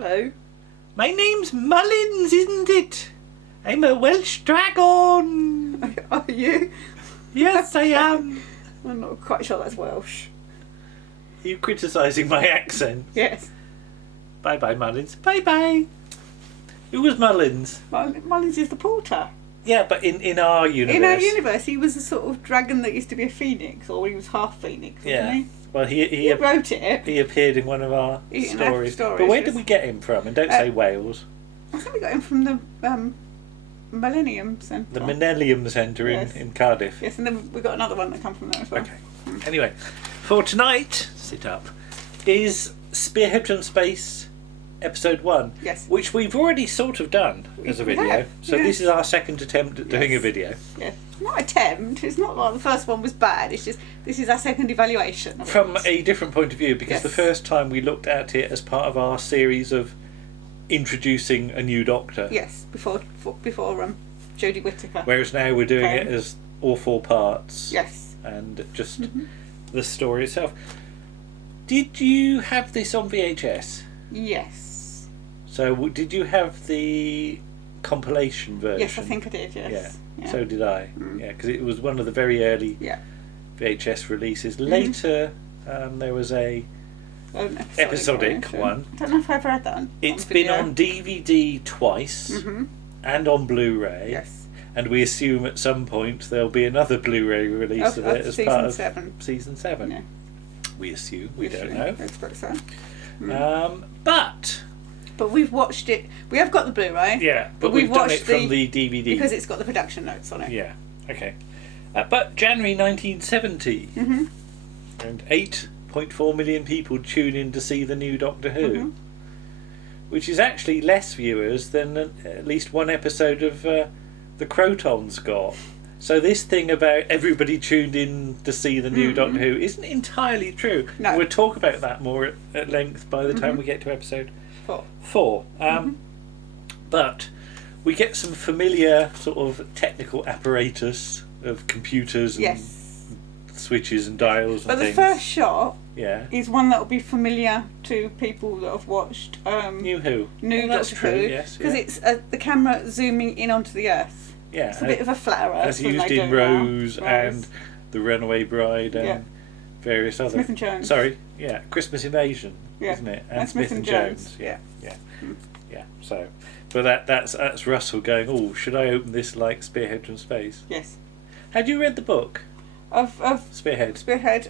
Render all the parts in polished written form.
Hello. My name's Mullins, isn't it? I'm a Welsh dragon. Are you? Yes, I am. I'm not quite sure that's Welsh. Are you criticising my accent? Yes. Bye-bye, Mullins. Bye-bye. Who was Mullins? Mullins is the porter. Yeah, but in our universe. In our universe, he was a sort of dragon that used to be a phoenix, or he was half phoenix, wasn't he? Well, he wrote it. He appeared in one of our stories. But where did we get him from? And don't say Wales. I think we got him from the Millennium Centre. The Millennium Centre in Cardiff. Yes, and then we got another one that come from there as well. Okay. Anyway, for tonight, sit up, is Spearhead From Space episode 1. Yes. Which we've already sort of done as a video. So this is our second attempt at doing a video. Yeah. Not attempt. It's not like the first one was bad. It's just this is our second evaluation. From a different point of view, because the first time we looked at it as part of our series of introducing a new Doctor. Yes, before Jodie Whittaker. Whereas now we're doing it as all 4 parts. Yes. And just the story itself. Did you have this on VHS? Yes. So did you have the compilation version? Yes, I think I did, yes. Yeah. So did I. Yeah, because it was one of the very early VHS releases. Later, there was an episodic one. I don't know if I've ever had that on It's been on DVD twice and on Blu-ray. Yes. And we assume at some point there'll be another Blu-ray release of it as part of Season 7. Yeah. We assume. We don't know. I expect so. But we've watched it. We have got the Blu-ray. Yeah, but we've done it from the DVD. Because it's got the production notes on it. Yeah, okay. But January 1970, and 8.4 million people tune in to see the new Doctor Who, which is actually less viewers than at least one episode of The Crotons got. So this thing about everybody tuned in to see the new Doctor Who isn't entirely true. No. We'll talk about that more at length by the time we get to episode 4. But we get some familiar sort of technical apparatus of computers and switches and dials and things. But the first shot Yeah. is one that will be familiar to people that have watched New Who. Doctor Who. Yes, because it's the camera zooming in onto the Earth. Yeah. It's a bit of a flatter Earth. As used in Rose and The Runaway Bride and various other... Smith and Jones. Sorry, yeah. Christmas Invasion, isn't it? And Smith and Jones. Yeah. So, but that's Russell going, oh, should I open this like Spearhead From Space? Yes. Had you read the book? Of Spearhead? Spearhead.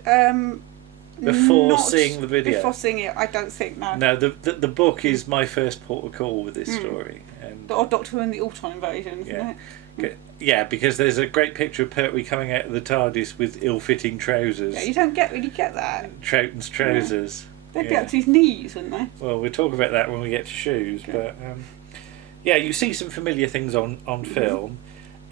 Before seeing the video? Before seeing it, I don't think, no. No, the book is my first port of call with this story. And or Doctor Who and the Auton Invasion, isn't it? Yeah, because there's a great picture of Pertwee coming out of the TARDIS with ill-fitting trousers. Yeah, you don't really get that. Troughton's trousers. They'd be up to his knees, wouldn't they? Well, we'll talk about that when we get to shoes. But you see some familiar things on film.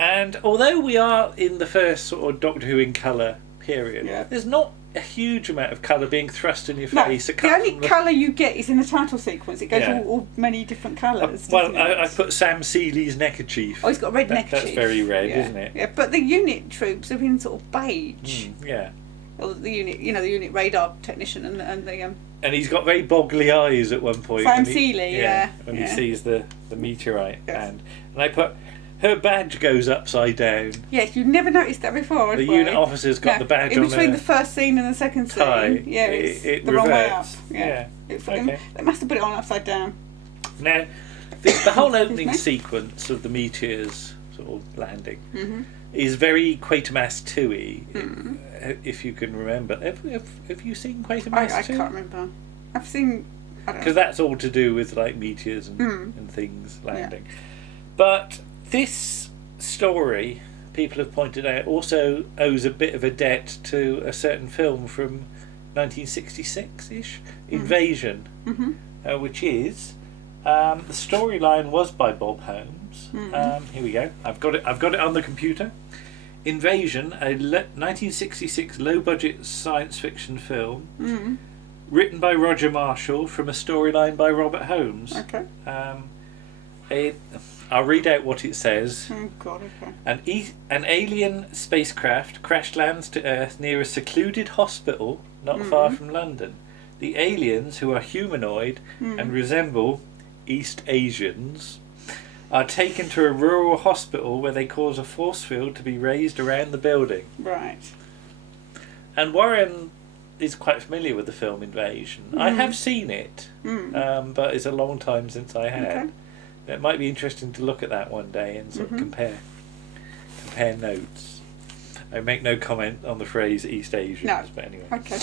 And although we are in the first sort of Doctor Who in colour period, there's not a huge amount of colour being thrust in your face. The only colour you get is in the title sequence. It goes all many different colours. I put Sam Seeley's neckerchief. Oh, he's got a red neckerchief. That's very red, isn't it? Yeah, but the unit troops have been sort of beige. Yeah. Or the unit, the unit radar technician and the And he's got very boggly eyes at one point. Sam Seeley, when he sees the meteorite, and I put. Her badge goes upside down. Yes, you've never noticed that before. The unit officer's got the badge on in between the first scene and the second scene. Yeah, it's the wrong way up. Yeah. They must have put it on upside down. Now, the whole opening sequence of the meteors sort of landing is very Quatermass 2-y, if you can remember. Have you seen Quatermass 2? I can't remember. I've seen... Because that's all to do with like meteors and things landing. But... this story, people have pointed out, also owes a bit of a debt to a certain film from 1966-ish, Invasion, which is the storyline was by Bob Holmes. Here we go. I've got it on the computer. Invasion, a 1966 low-budget science fiction film, written by Roger Marshall from a storyline by Robert Holmes. Okay. I'll read out what it says. Oh God, okay. An alien spacecraft crash lands to Earth near a secluded hospital not far from London. The aliens, who are humanoid and resemble East Asians, are taken to a rural hospital where they cause a force field to be raised around the building. Right. And Warren is quite familiar with the film Invasion. I have seen it, but it's a long time since I had. Okay. It might be interesting to look at that one day and sort of compare notes. I make no comment on the phrase East Asians, but anyway. Okay.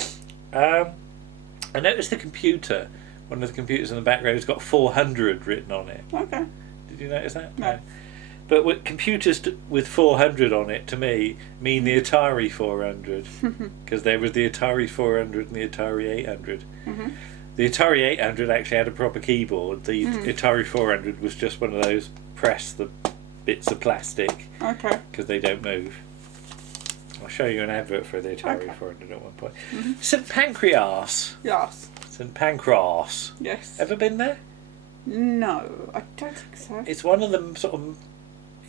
I noticed the computer, one of the computers in the background has got 400 written on it. Okay. Did you notice that? No. But with computers with 400 on it, to me, mean the Atari 400. Because there was the Atari 400 and the Atari 800. The Atari 800 actually had a proper keyboard. The Atari 400 was just one of those press the bits of plastic. Okay. Because they don't move. I'll show you an advert for the Atari 400 at one point. St Pancras. Yes. St Pancras. Yes. Ever been there? No, I don't think so. It's one of them sort of.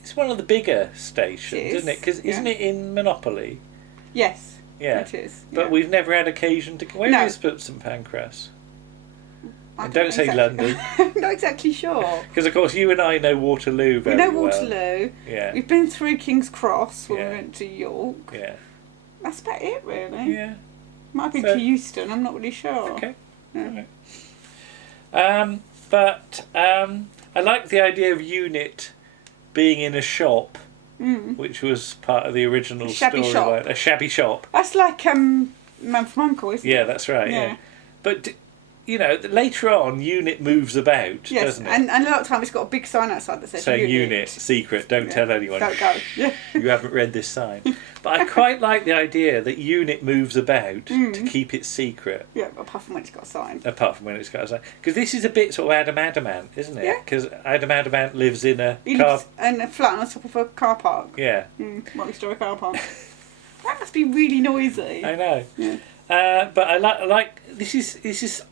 It's one of the bigger stations, isn't it? Because isn't it in Monopoly? Yes. Yeah. It is. But we've never had occasion to. Where is St Pancras? And don't say London. I'm not exactly sure. Because of course you and I know Waterloo very well. We know Waterloo. Yeah. We've been through King's Cross when we went to York. Yeah. That's about it, really. Yeah. Might have been to Euston. I'm not really sure. Okay. Yeah. Right. But I like the idea of Unit being in a shop, which was part of the original storyline. A shabby shop. That's like Man from Uncle, isn't it? Yeah, that's right. Yeah. But you know, later on, Unit moves about, doesn't it? And a lot of time it's got a big sign outside that says saying Unit, secret, don't tell anyone. Don't go. Yeah. You haven't read this sign. But I quite like the idea that Unit moves about to keep it secret. Yeah, apart from when it's got a sign. Apart from when it's got a sign. Because this is a bit sort of Adam Adamant, isn't it? Yeah. Because Adam Adamant lives in a and a flat on top of a car park. Yeah. Multi-storey car park. That must be really noisy. I know. Yeah. But I like this is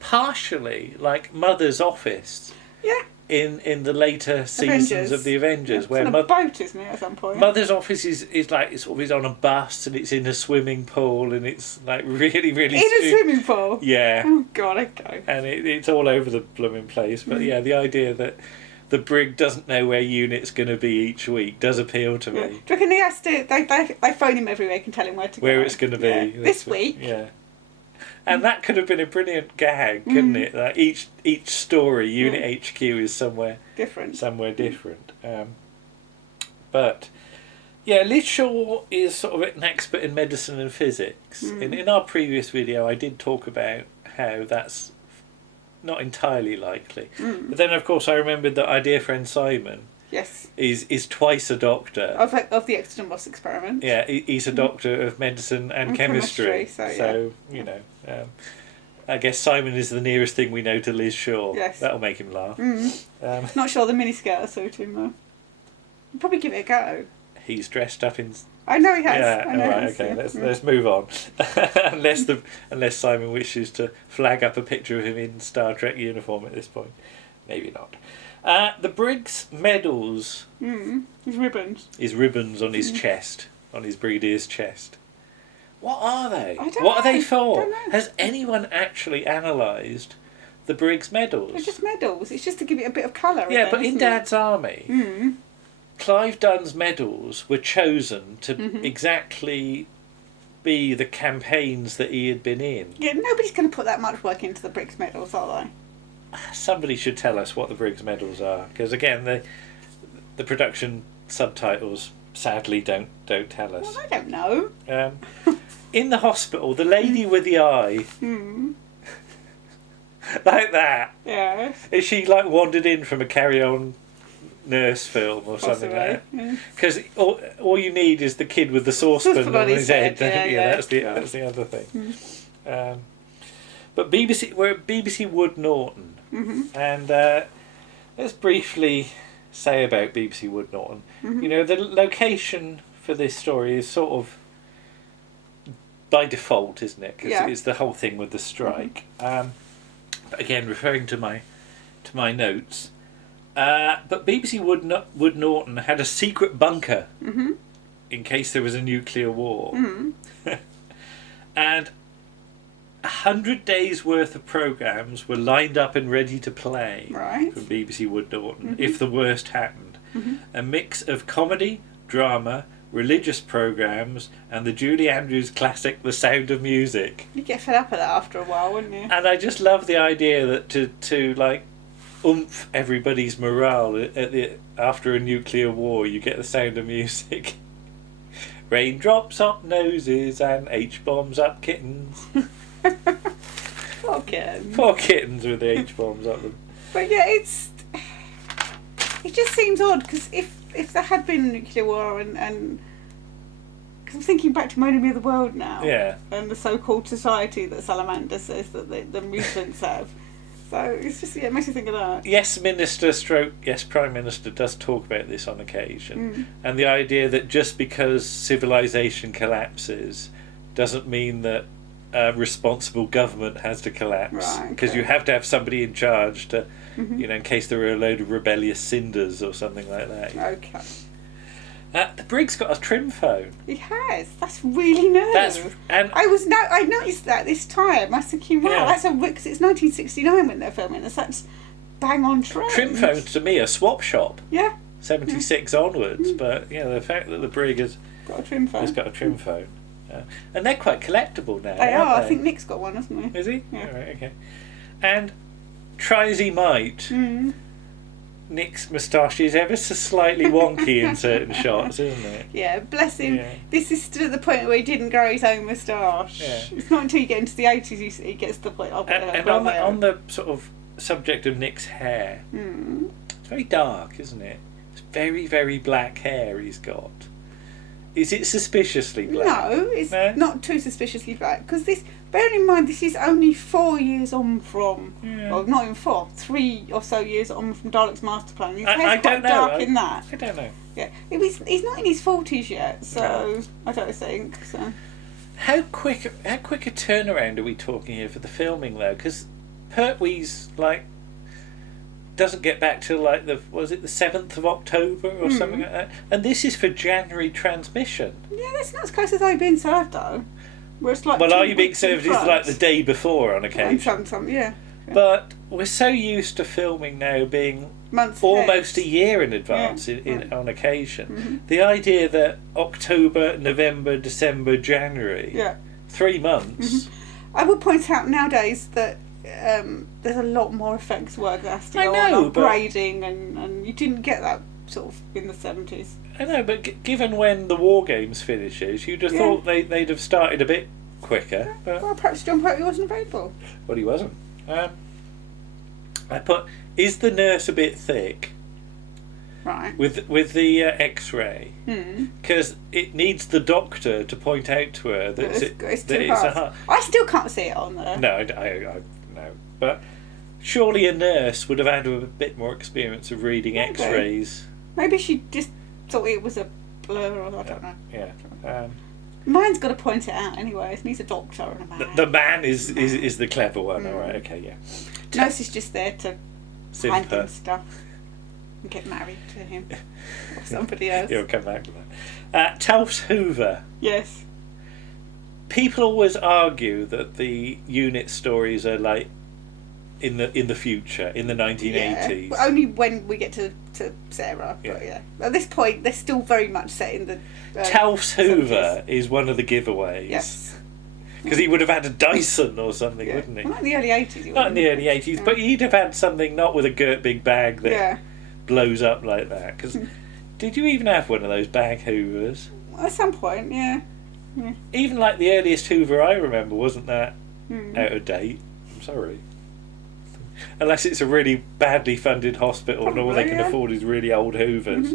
partially like Mother's office. Yeah. In the later seasons of the Avengers, where it's on a boat, isn't it? At some point. Mother's office is like it's always on a bus and it's in a swimming pool and it's like really in a swimming pool. Yeah. Oh God, okay. And it's all over the blooming place. But yeah, the idea that the brig doesn't know where Unit's going to be each week does appeal to me. Do you reckon he has to? They phone him every week and tell him where to go. Where it's going to be this week. Yeah. And that could have been a brilliant gag, couldn't it? Like each story, Unit HQ is somewhere different. But yeah, Liz Shaw is sort of an expert in medicine and physics. In our previous video, I did talk about how that's not entirely likely. But then, of course, I remembered that our dear friend Simon. Yes. Is twice a doctor of the Exton-Moss experiment. Yeah, he's a doctor of medicine and chemistry. So you know, I guess Simon is the nearest thing we know to Liz Shaw. Yes. That'll make him laugh. Not sure the miniskirt will suit him though. I'll probably give it a go. He's dressed up in. I know he has. Yeah. I know all right. Okay. Let's move on. unless Simon wishes to flag up a picture of him in Star Trek uniform at this point, maybe not. The Briggs medals. His ribbons. His ribbons on his chest, on his brigadier's chest. What are they? I don't what know. are they for? I don't know. Has anyone actually analysed the Briggs medals? They're just medals. It's just to give it a bit of colour. Yeah, but in Dad's army, Clive Dunn's medals were chosen to exactly be the campaigns that he had been in. Yeah, nobody's going to put that much work into the Briggs medals, are they? Somebody should tell us what the Briggs medals are, because again, the production subtitles sadly don't tell us. Well, I don't know. In the hospital, the lady with the eye, like that. Yeah. Is she like wandered in from a Carry On Nurse film or something like that? Because all you need is the kid with the saucepan on his head. Yeah, that's the other thing. But we're at BBC Wood Norton. And let's briefly say about BBC Wood Norton. You know, the location for this story is sort of by default, isn't it? Because it's the whole thing with the strike. But again, referring to my notes. But BBC Wood Norton had a secret bunker in case there was a nuclear war. And 100 days worth of programmes were lined up and ready to play right. from BBC Wood Norton if the worst happened. A mix of comedy, drama, religious programmes and the Julie Andrews classic The Sound of Music. You'd get fed up of that after a while, wouldn't you? And I just love the idea that to like oomph everybody's morale after a nuclear war, you get The Sound of Music. Raindrops up noses and H-bombs up kittens. Poor kittens. Poor kittens with the H-bombs up them. But yeah, it just seems odd, because if there had been a nuclear war and because I'm thinking back to Moaning Me of the World now, and the so-called society that Salamander says that the mutants have. So it's just, it makes you think of that. Yes, Prime Minister does talk about this on occasion, and the idea that just because civilization collapses doesn't mean that responsible government has to collapse, because you have to have somebody in charge to, in case there are a load of rebellious cinders or something like that. Okay. The Brig's got a trim phone. He has. That's really new. I noticed that this time. I was thinking, wow, that's because it's 1969 when they're filming this. That's bang on trend. Trim phones to me are swap shop. Yeah. 76 onwards, but the fact that the Brig has got a trim phone. And they're quite collectible now. They are. I think Nick's got one, hasn't he? Is he? Yeah. All right, okay. And try as he might, Nick's moustache is ever so slightly wonky in certain shots, isn't it? Yeah, bless him. Yeah. This is still at the point where he didn't grow his own moustache. Yeah. It's not until you get into the 80s he gets to the point. And on the sort of subject of Nick's hair, it's very dark, isn't it? It's very, very black hair he's got. Is it suspiciously black? No, it's not too suspiciously black, because bearing in mind this is only 4 years on from, well, not even 4, 3 or so years on from Dalek's master plan. His hair's quite dark in that. I don't know. Yeah, he's not in his 40s yet, so I don't think so. How quick a turnaround are we talking here for the filming though? Because Pertwee's doesn't get back till the 7th of October or something like that, and this is for January transmission. Yeah, that's not as close as I've been served though. Where it's like Are you being served is the day before on occasion? Yeah. But we're so used to filming now being months almost a year in advance on occasion. The idea that October, November, December, January, 3 months. I would point out nowadays that there's a lot more effects work that has to go on upgrading, and you didn't get that sort of in the 70s. I know, but given when the War Games finishes, you'd have thought they'd have started a bit quicker. But well, perhaps John Pertwee wasn't available. Well, he wasn't. I put, is the nurse a bit thick? Right. With the X-ray, because it needs the doctor to point out to her that it's a heart. I still can't see it on there. No, I no. But surely a nurse would have had a bit more experience of reading X-rays. Maybe she just thought it was a blur, or I don't know. Yeah. Man's got to point it out anyway. He's a doctor and a man. The man is the clever one. All right. Okay. Yeah. Nurse is just there to hand him stuff and get married to him or somebody else. You'll come back to that. Taos Hoover. Yes. People always argue that the unit stories are in the future, in the 1980s. Well, only when we get to Sarah. But at this point, they're still very much set in the. Taos Hoover is one of the giveaways. Yes. Because he would have had a Dyson or something, wouldn't he? Well, not in the early 80s. Not in the early 80s, but he'd have had something not with a girt big bag that blows up like that. Because did you even have one of those bag Hoovers? At some point, yeah. Even the earliest Hoover I remember wasn't that out of date. I'm sorry. Unless it's a really badly funded hospital and all they can afford is really old Hoovers.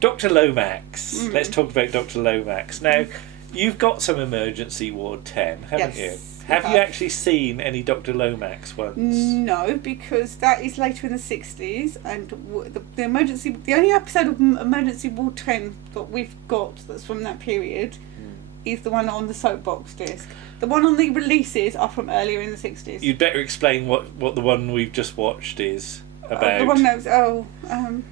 Dr. Lomax. Let's talk about Dr. Lomax. Now, you've got some emergency ward 10, haven't you? Have you actually seen any Dr. Lomax ones? No, because that is later in the 60s, and the only episode of Emergency Ward 10 that we've got that's from that period is the one on the soapbox disc. The one on the releases are from earlier in the 60s. You'd better explain what the one we've just watched is about. The one that was,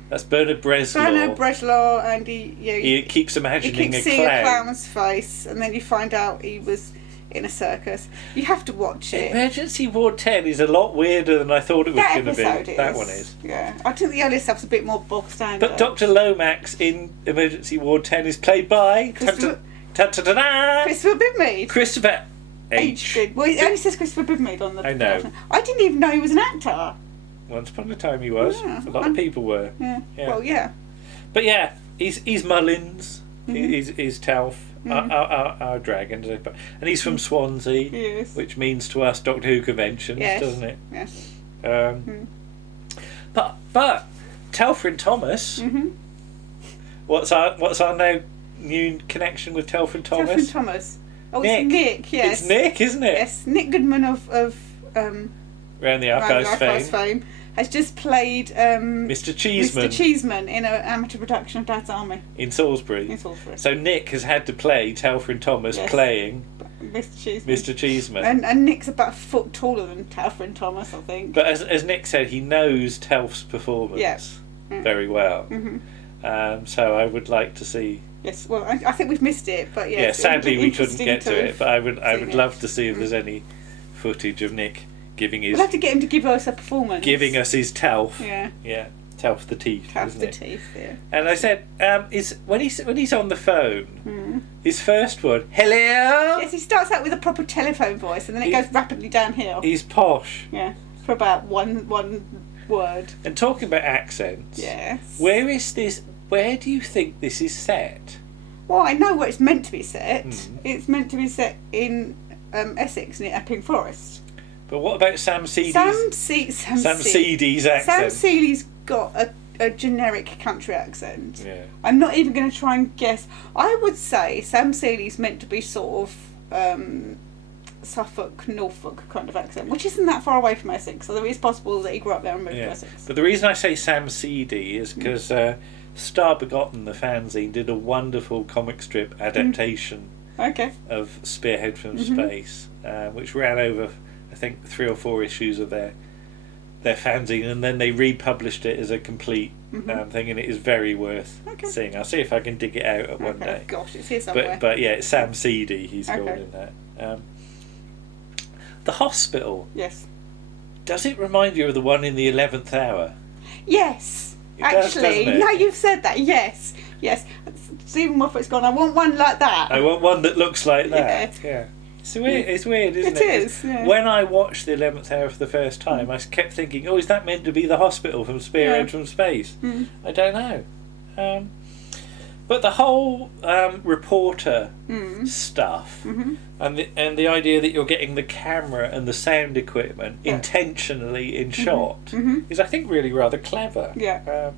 that's Bernard Bresslaw. Bernard Bresslaw, and he keeps imagining seeing a clown's face, and then you find out he in a circus. You have to watch it. Emergency Ward 10 is a lot weirder than I thought it was going to be. That one is. Yeah. I think the earlier stuff's a bit more bog standard. But Dr. Lomax in Emergency Ward 10 is played by... Christopher Bidmead. Christopher H. Well, it only says Christopher Bidmead on the... I know. I didn't even know he was an actor. Once upon a time he was. Yeah. A lot of people were. Yeah. Well, yeah. But yeah, he's Mullins. He's Telf. Our dragon, and he's from Swansea, which means to us Doctor Who conventions, doesn't it? Yes. But Telford Thomas. What's our new connection with Telford Thomas? Telford Thomas. Oh, Nick. It's Nick. Yes. It's Nick, isn't it? Yes. Nick Goodman of Around the Archives fame has just played Mr. Cheeseman in an amateur production of Dad's Army in Salisbury. So Nick has had to play Telford Thomas playing Mr. Cheeseman. And Nick's about a foot taller than Telford Thomas, I think. But as Nick said, he knows Telf's performance very well. So I would like to see. Yes, well, I think we've missed it, but yeah. Sadly, we couldn't get to it. But I would love to see if there's any footage of Nick giving his. We'll have to get him to give us a performance. Giving us his Telf. Yeah. Yeah. Telf the teeth. Telf the teeth. Yeah. And I said, is when he's on the phone, his first word, hello. Yes, he starts out with a proper telephone voice, and then it goes rapidly downhill. He's posh. Yeah, for about one word. And talking about accents. Yes. Where is this? Where do you think this is set? Well, I know where it's meant to be set. It's meant to be set in Essex near Epping Forest. But what about Sam Seedy's? Sam Seedy's accent. Sam Seedy's got a generic country accent. Yeah. I'm not even going to try and guess. I would say Sam Seedy's meant to be sort of Suffolk, Norfolk kind of accent, which isn't that far away from Essex, so it is possible that he grew up there and moved to Essex. But the reason I say Sam Seedy is because Star Begotten, the fanzine, did a wonderful comic strip adaptation of Spearhead from Space, which ran over, I think, 3 or 4 issues of their fanzine, and then they republished it as a complete thing, and it is very worth seeing. I'll see if I can dig it out at one day. Gosh, it's here somewhere. But yeah, it's Sam Seedy he's called in that. The hospital. Yes. Does it remind you of the one in the 11th Hour? Yes. It actually, does, now you've said that, yes. Stephen Moffat's gone, I want one like that. I want one that looks like that. Yeah. It's weird, isn't it? It is, yeah. When I watched the 11th Hour for the first time, I kept thinking, is that meant to be the hospital from Spearhead from Space? I don't know. But the whole reporter stuff and the idea that you're getting the camera and the sound equipment intentionally in shot is, I think, really rather clever. Yeah.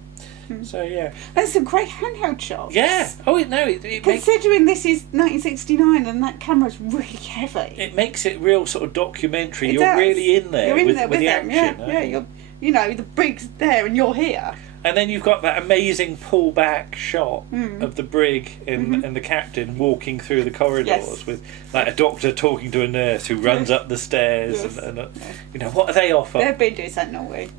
So yeah. There's some great handheld shots. Yeah. Oh no! Considering this is 1969 and that camera's really heavy, it makes it real sort of documentary. You're really in there. You're in with, there with the them. action. Yeah. You're, the brig's there and you're here. And then you've got that amazing pull-back shot of the brig and the captain walking through the corridors with like a doctor talking to a nurse who runs up the stairs and what are they off of? They've been doing something naughty.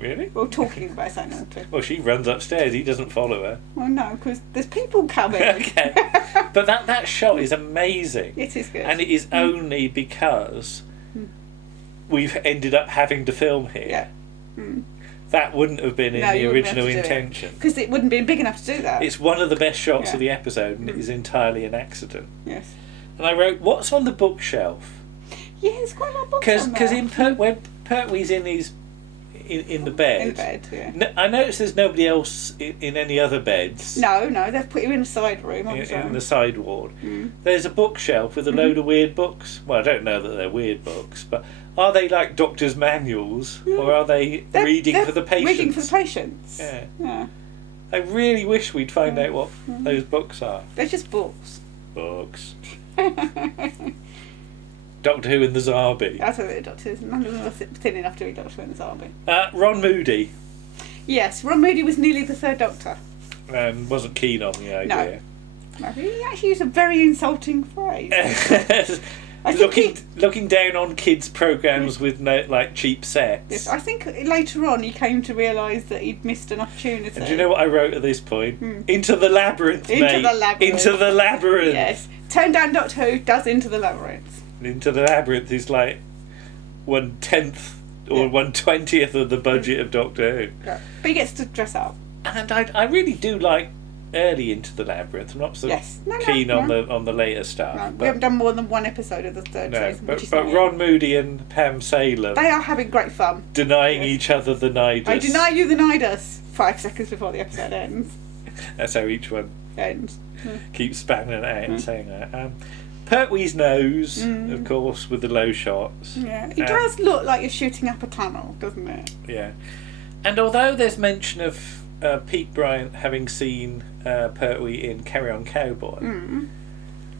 Really? Well, talking about something naughty. Well, she runs upstairs. He doesn't follow her. Well, no, because there's people coming. Okay. But that shot is amazing. It is good. And it is only because we've ended up having to film here. Yeah. That wouldn't have been in the original intention. Because it wouldn't be big enough to do that. It's one of the best shots of the episode, and it is entirely an accident. Yes. And I wrote, what's on the bookshelf? Yeah, there's quite a lot of books on there. Because when Pertwee's in the bed... In the bed, yeah. I noticed there's nobody else in any other beds. No, they've put him in a side room. In the side ward. There's a bookshelf with a load of weird books. Well, I don't know that they're weird books, but are they like doctor's manuals, or are they reading for the patients? Reading for the patients. Yeah. I really wish we'd find out what those books are. They're just books. Books. Doctor Who and the Zarbi. That's what they're Doctor Who. None of them are thin enough to read Doctor Who and the Zarbi. Ron Moody. Yes, Ron Moody was nearly the third Doctor. And wasn't keen on the idea. No, he actually used a very insulting phrase. Looking down on kids' programmes with cheap sets. Yes, I think later on he came to realise that he'd missed an opportunity. And do you know what I wrote at this point? Into the labyrinth, mate. Into the labyrinth. Into the labyrinth. Yes. Turn down Doctor Who does Into the Labyrinth. Into the Labyrinth is like 1/10 or 1/20th of the budget of Doctor Who. Yeah. But he gets to dress up. And I really do like early Into the Labyrinth. I'm not so keen on the later stuff. No, we haven't done more than one episode of the third season. But Ron Moody and Pam Salem, they are having great fun. Denying each other the Nidus. I deny you the Nidus 5 seconds before the episode ends. That's how each one ends. Keeps spanning it out and saying that. Pertwee's nose, of course, with the low shots. Yeah, it does look like you're shooting up a tunnel, doesn't it? Yeah. And although there's mention of Pete Bryant having seen Pertwee in Carry On Cowboy,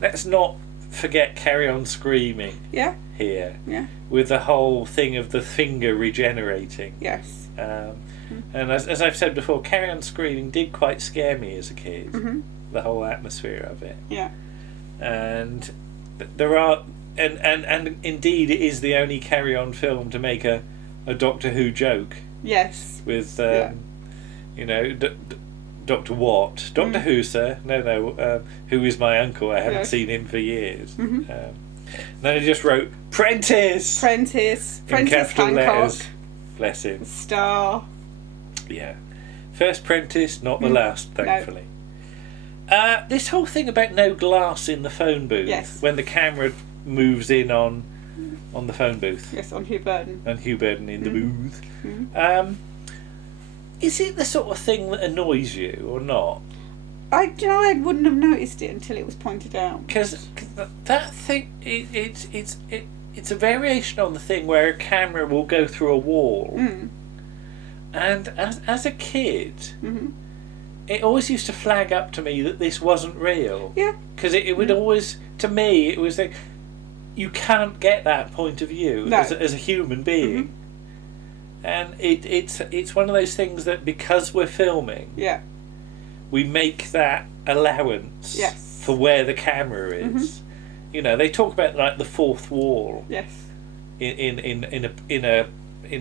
let's not forget Carry On Screaming here. Yeah. With the whole thing of the finger regenerating. Yes. And as I've said before, Carry On Screaming did quite scare me as a kid. The whole atmosphere of it. Yeah. And there are, and indeed it is the only Carry On film to make a Doctor Who joke. Yes. With, you know, Dr. What? Doctor Who, sir? No, who is my uncle? I haven't seen him for years. Then I just wrote, Prentice! Prentice capital Hancock. Letters. Bless him. Star. Yeah. First Prentice, not the last, thankfully. No. This whole thing about no glass in the phone booth. Yes. When the camera moves in on the phone booth. Yes, on Hugh Burton. And Hugh Burton in the booth. Is it the sort of thing that annoys you or not? I wouldn't have noticed it until it was pointed out. Because that thing, it's a variation on the thing where a camera will go through a wall. And as a kid, it always used to flag up to me that this wasn't real. Yeah. Because it would always, to me, it was like, you can't get that point of view as a human being. And it's one of those things that because we're filming, we make that allowance for where the camera is. You know, they talk about like the fourth wall. Yes. In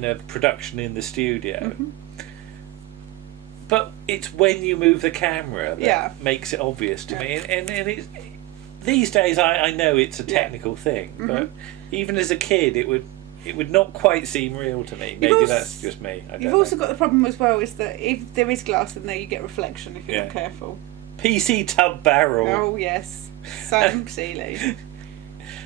a production in the studio. But it's when you move the camera that makes it obvious to me. And it's, these days I know it's a technical thing, but even as a kid it would not quite seem real to me. Maybe that's just me. You've also got the problem as well is that if there is glass in there you get reflection if you're not careful. PC tub barrel. Oh yes. Sam Seeley.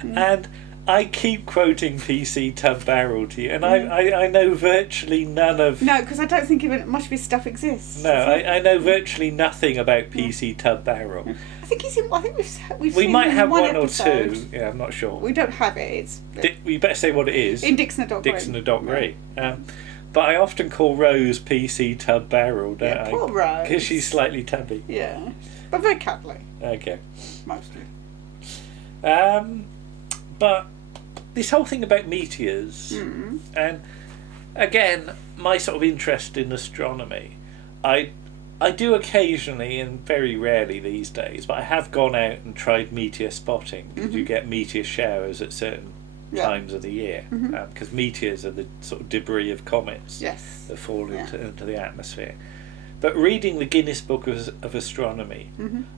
And I keep quoting PC tub barrel to you, and I know virtually none of... No, because I don't think even much of his stuff exists. No, I know virtually nothing about PC tub barrel. I think he's in... I think we've we seen might have one episode. or two. Yeah, I'm not sure. We don't have it. It's... we better say what it is. In Dixon and Dock Green. Dixon and Dock Green. But I often call Rose PC tub barrel, don't I? Poor Rose. Because she's slightly tubby. Yeah. But very cuddly. Okay. Mostly. But this whole thing about meteors, and again, my sort of interest in astronomy, I do occasionally and very rarely these days, but I have gone out and tried meteor spotting because you get meteor showers at certain times of the year, because meteors are the sort of debris of comets that fall into the atmosphere. But reading the Guinness Book of Astronomy,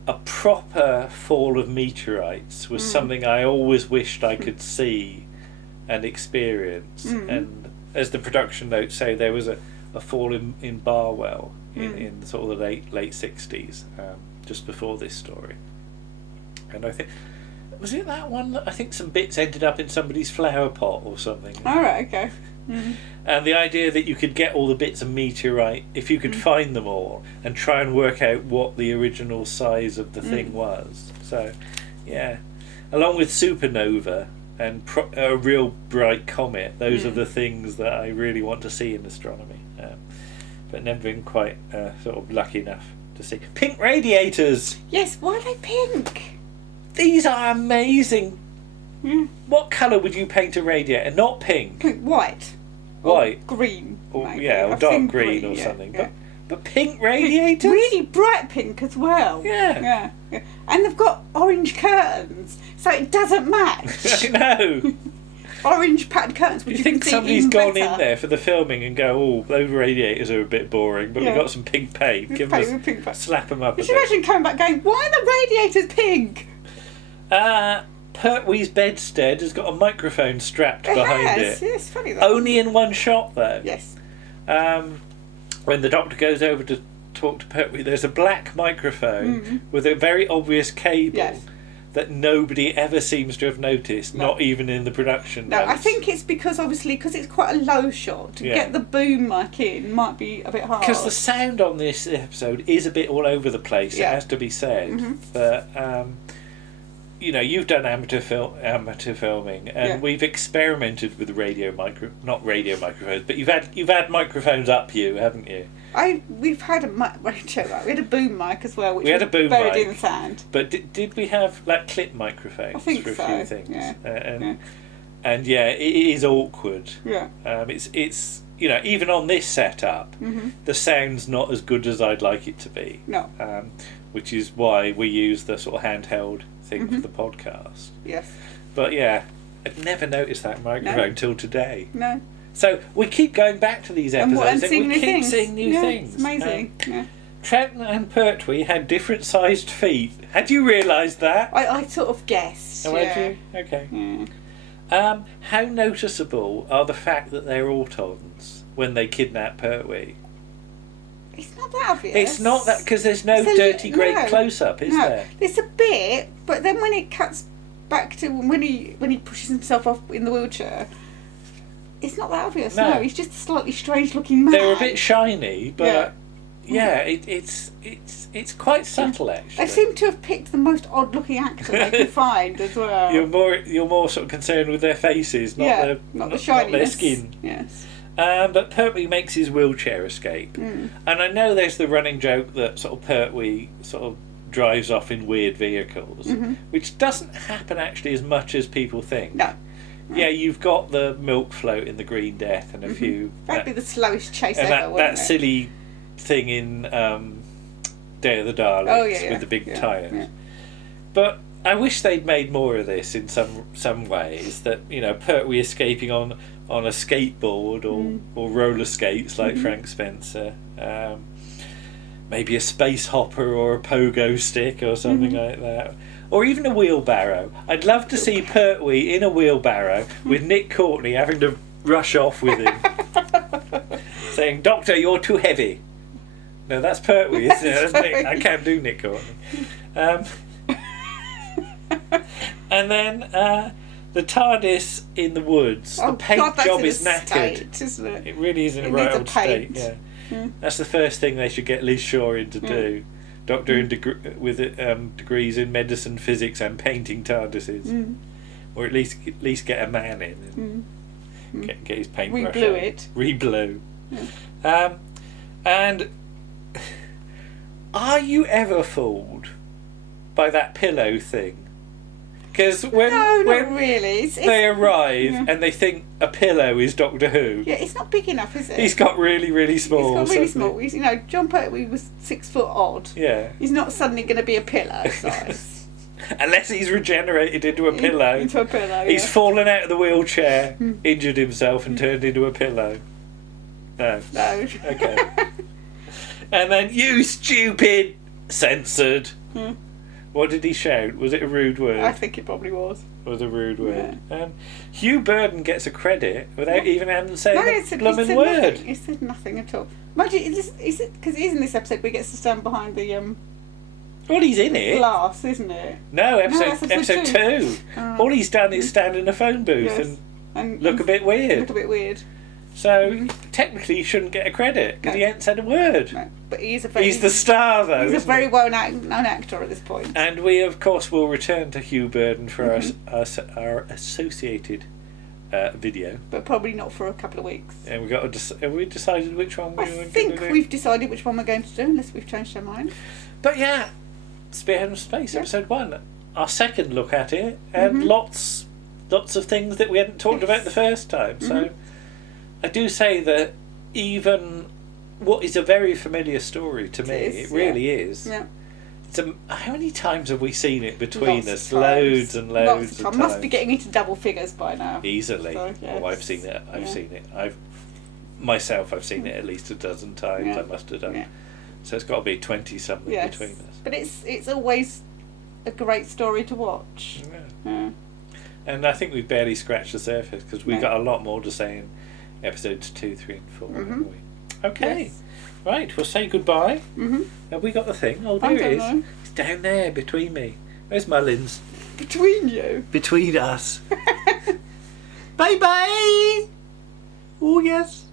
a proper fall of meteorites was something I always wished I could see and experience. And as the production notes say, there was a fall in Barwell in sort of the late 60s, just before this story. And I think, was it that one that I think some bits ended up in somebody's flower pot or something? All right, okay. And the idea that you could get all the bits of meteorite, if you could find them all, and try and work out what the original size of the thing was. So, yeah. Along with supernova and a real bright comet, those are the things that I really want to see in astronomy. But never been quite sort of lucky enough to see. Pink radiators! Yes, why are they pink? These are amazing. What colour would you paint a radiator? Not pink. White. White. Or green. Or dark green or something. Yeah. But pink radiators? Really bright pink as well. Yeah. And they've got orange curtains, so it doesn't match. I know. Orange patterned curtains. You think somebody's gone in there for the filming and go, oh, those radiators are a bit boring, but we've got some pink paint. Slap them up. Could you imagine coming back going, why are the radiators pink? Pertwee's bedstead has got a microphone strapped behind it. Yes, funny that. Only in one shot, though. Yes. When the Doctor goes over to talk to Pertwee, there's a black microphone with a very obvious cable that nobody ever seems to have noticed, not even in the production notes. I think it's because it's quite a low shot. To get the boom mic in might be a bit hard. Because the sound on this episode is a bit all over the place, it has to be said. But, you've done amateur filming, and we've experimented with not radio microphones, but you've had microphones up you, haven't you? We've had we had a boom mic as well, which we had a boom buried mic in the sand. But did we have clip microphones I think for a so. few things? Yeah. And it is awkward. Yeah. It's even on this setup, the sound's not as good as I'd like it to be. No. Which is why we use the sort of handheld thing for the podcast. Yes. But I'd never noticed that microphone till today. No. So we keep going back to these episodes and we keep seeing new things. It's amazing. Trenton and Pertwee had different sized feet. Had you realised that? I sort of guessed. Oh, had you? Okay. Yeah. How noticeable are the fact that they're Autons when they kidnap Pertwee? It's not that obvious. It's not that, because there's no dirty great close up, is there? There's a bit, but then when it cuts back to when he pushes himself off in the wheelchair, it's not that obvious. No, he's just a slightly strange looking man. They're a bit shiny, but it's quite subtle actually. They seem to have picked the most odd looking actor they could find as well. You're more sort of concerned with their faces, not the shininess. Not their skin. Yes. But Pertwee makes his wheelchair escape, and I know there's the running joke that sort of Pertwee sort of drives off in weird vehicles, which doesn't happen actually as much as people think. No. Yeah, you've got the milk float in the Green Death and a few. That'd be the slowest chase and ever. That silly thing in Day of the Daleks with the big tyres. Yeah. But I wish they'd made more of this in some ways. That Pertwee escaping on a skateboard or roller skates like Frank Spencer. Maybe a space hopper or a pogo stick or something like that. Or even a wheelbarrow. I'd love to see Pertwee in a wheelbarrow with Nick Courtney having to rush off with him. Saying, "Doctor, you're too heavy." No, that's Pertwee, isn't it? That's Nick. I can't do Nick Courtney. And then the TARDIS in the woods. The paint job is knackered. State, isn't it? It really is in a right old state. Yeah. That's the first thing they should get Liz Shaw in to do. Doctor with degrees in medicine, physics, and painting TARDISes, or at least get a man in and get his paintbrush. Reblue. Yeah. And are you ever fooled by that pillow thing? Because when not really. They arrive and they think a pillow is Doctor Who. Yeah, it's not big enough, is it? He's got really, really small. He's got really small. He's, John Pertwee was 6 foot odd. Yeah. He's not suddenly going to be a pillow size. Unless he's regenerated into a pillow. Into a pillow, He's fallen out of the wheelchair, injured himself and turned into a pillow. No. No. Okay. And then, "You stupid," censored. What did he shout? Was it a rude word? I think it probably was. It was a rude word. Hugh Burden gets a credit without even having to say the blooming word. He said nothing at all. Mind you, because he's in this episode where he gets to stand behind the well, he's in it. Glass, isn't it? No, episode 2. All he's done is stand in a phone booth and look a bit weird. Look a bit weird. So technically, he shouldn't get a credit because he hasn't said a word. No, but he's the star, though. He's a very well-known actor at this point. And we, of course, will return to Hugh Burden for our associated video, but probably not for a couple of weeks. And we have we decided which one we were going to do? I think we've decided which one we're going to do, unless we've changed our mind. But yeah, Spearhead from Space, episode 1, our second look at it, and lots of things that we hadn't talked about the first time. So I do say that even what is a very familiar story to me, it really is. Yeah. How many times have we seen it between us? Loads and loads of times. Must be getting into double figures by now. Easily. So, oh, I've seen it. I've seen it. I've seen it at least a dozen times. I must have done. Yeah. So it's got to be 20-something between us. But it's always a great story to watch. Yeah. And I think we've barely scratched the surface because we've got a lot more to say in episodes 2, 3 and 4, haven't we? Okay. Yes. Right, we'll say goodbye. Have we got the thing? Oh, there it is. Know. It's down there between me. Where's Mullins? Between you? Between us. Bye-bye! Oh, yes.